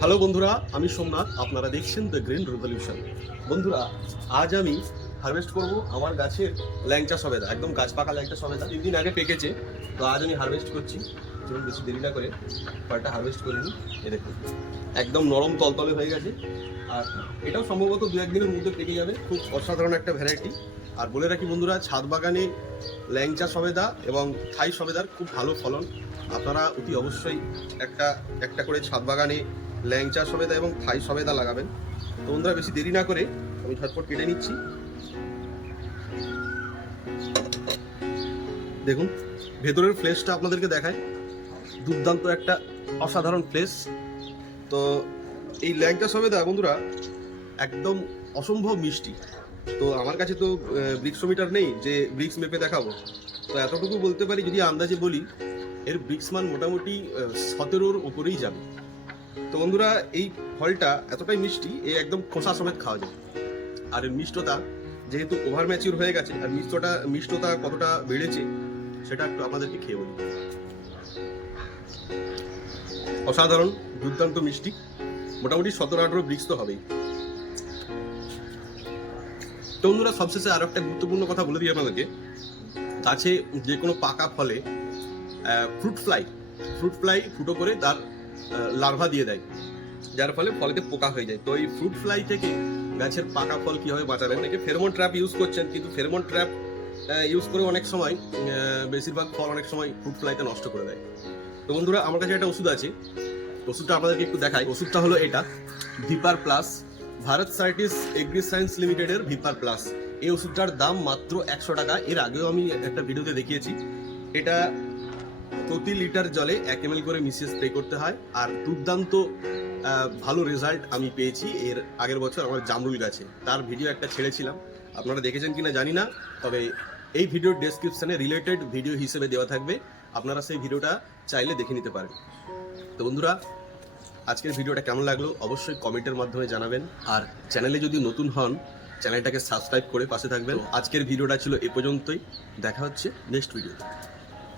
Hello বন্ধুরা, আমি সোমনাথ, আপনারা দেখছেন দ্য গ্রিন রেভলিউশন বন্ধুরা, আজ আমি হারভেস্ট করব আমার গাছের ল্যাংচা সবেদা, একদম গাছ পাকা ল্যাংচা সবেদা। তিন দিন আগে পেকেছে, তো আজ আমি হারভেস্ট করছি। চলুন বেশি দেরি না করে কয়েকটা হারভেস্ট করে নিই। এ দেখুন, একদম নরম তলতলে হয়ে গেছে। আর এটাও সম্ভবত দু একদিনের মধ্যে পেকে যাবে, খুব অসাধারণ একটা ভ্যারাইটি আর বলে রাখি বন্ধুরা, ছাদ বাগানে ল্যাংচা সবেদা এবং থাই সবেদার খুব ভালো ফলন। আপনারা অতি অবশ্যই একটা একটা করে ছাদ বাগানে ল্যাংচা সবেদা এবং থাই সবেদা লাগাবেন। তো বন্ধুরা, বেশি দেরি না করে আমি ঝটপট কেটে নিচ্ছি। দেখুন, ভেতরের ফ্লেশটা আপনাদেরকে দেখায়। দুর্দান্ত একটা অসাধারণ ফ্লেশ তো এই ল্যাংচা সবেদা বন্ধুরা, একদম অসম্ভব মিষ্টি। তো আমার কাছে তো ব্রিক্সোমিটার নেই যে ব্রিক্স মেপে দেখাবো। তো এতটুকু বলতে পারি, যদি আন্দাজে বলি, এর ব্রিক্স মান মোটামুটি সতেরোর উপরেই যাবে। তো বন্ধুরা, এই ফলটা এতটাই মিষ্টি এ একদম খোসা সমেত খাওয়া যায়। আর এর মিষ্টতা যেহেতু ওভার ম্যাচিউর হয়ে গেছে, আর মিষ্টটা, মিষ্টতা কতটা বেড়েছে, সেটা একটু আপনাদেরকে খেয়ে বলি। অসাধারণ, দুর্দান্ত মিষ্টি, মোটামুটি সতেরো আঠেরো ব্রিক্স তো হবেই। তো বন্ধুরা, সবশেষে আরও একটা গুরুত্বপূর্ণ কথা বলে দিই আপনাদেরকে। গাছে যে কোনো পাকা ফলে ফ্রুট ফ্লাই ফ্রুট ফ্লাই ফুটো করে তার লার্ভা দিয়ে দেয়। যার ফলে ফলেতে পোকা হয়ে যায়। তো এই ফ্রুট ফ্লাই থেকে গাছের পাকা ফল কীভাবে বাঁচাবেন? অনেকে ফেরমোন ট্র্যাপ ইউজ করছেন? কিন্তু ফেরমোন ট্র্যাপ ইউজ করে অনেক সময় বেশিরভাগ ফল অনেক সময় ফ্রুট ফ্লাইতে নষ্ট করে দেয়। তো বন্ধুরা, আমার কাছে একটা ওষুধ আছে। ওষুধটা আপনাদেরকে একটু দেখাই। ওষুধটা হলো এটা Viper plus Bharat Certis agri science লিমিটেডের ভিপার প্লাস এই ওষুধটার দাম মাত্র একশো টাকা। এর আগেও আমি একটা ভিডিওতে দেখিয়েছি। এটা প্রতি লিটার জলে এক এম করে মিশিয়ে স্প্রে করতে হয়। আর দুর্দান্ত ভালো রেজাল্ট আমি পেয়েছি। এর আগের বছর আমার জামরুল গাছে। তার ভিডিও একটা ছেড়েছিলাম। আপনারা দেখেছেন কিনা জানি না তবে এই ভিডিওর ডেসক্রিপশনে রিলেটেড ভিডিও হিসেবে দেওয়া থাকবে। আপনারা সেই ভিডিওটা চাইলে দেখে নিতে পারেন। তো বন্ধুরা আজকের ভিডিওটা কেমন লাগল? অবশ্যই কমেন্টের মাধ্যমে জানাবেন। আর চ্যানেলে যদি নতুন হন চ্যানেলটাকে সাবস্ক্রাইব করে পাশে থাকবেন। আজকের ভিডিওটা ছিল এ পর্যন্তই। দেখা হচ্ছে নেক্সট ভিডিওতে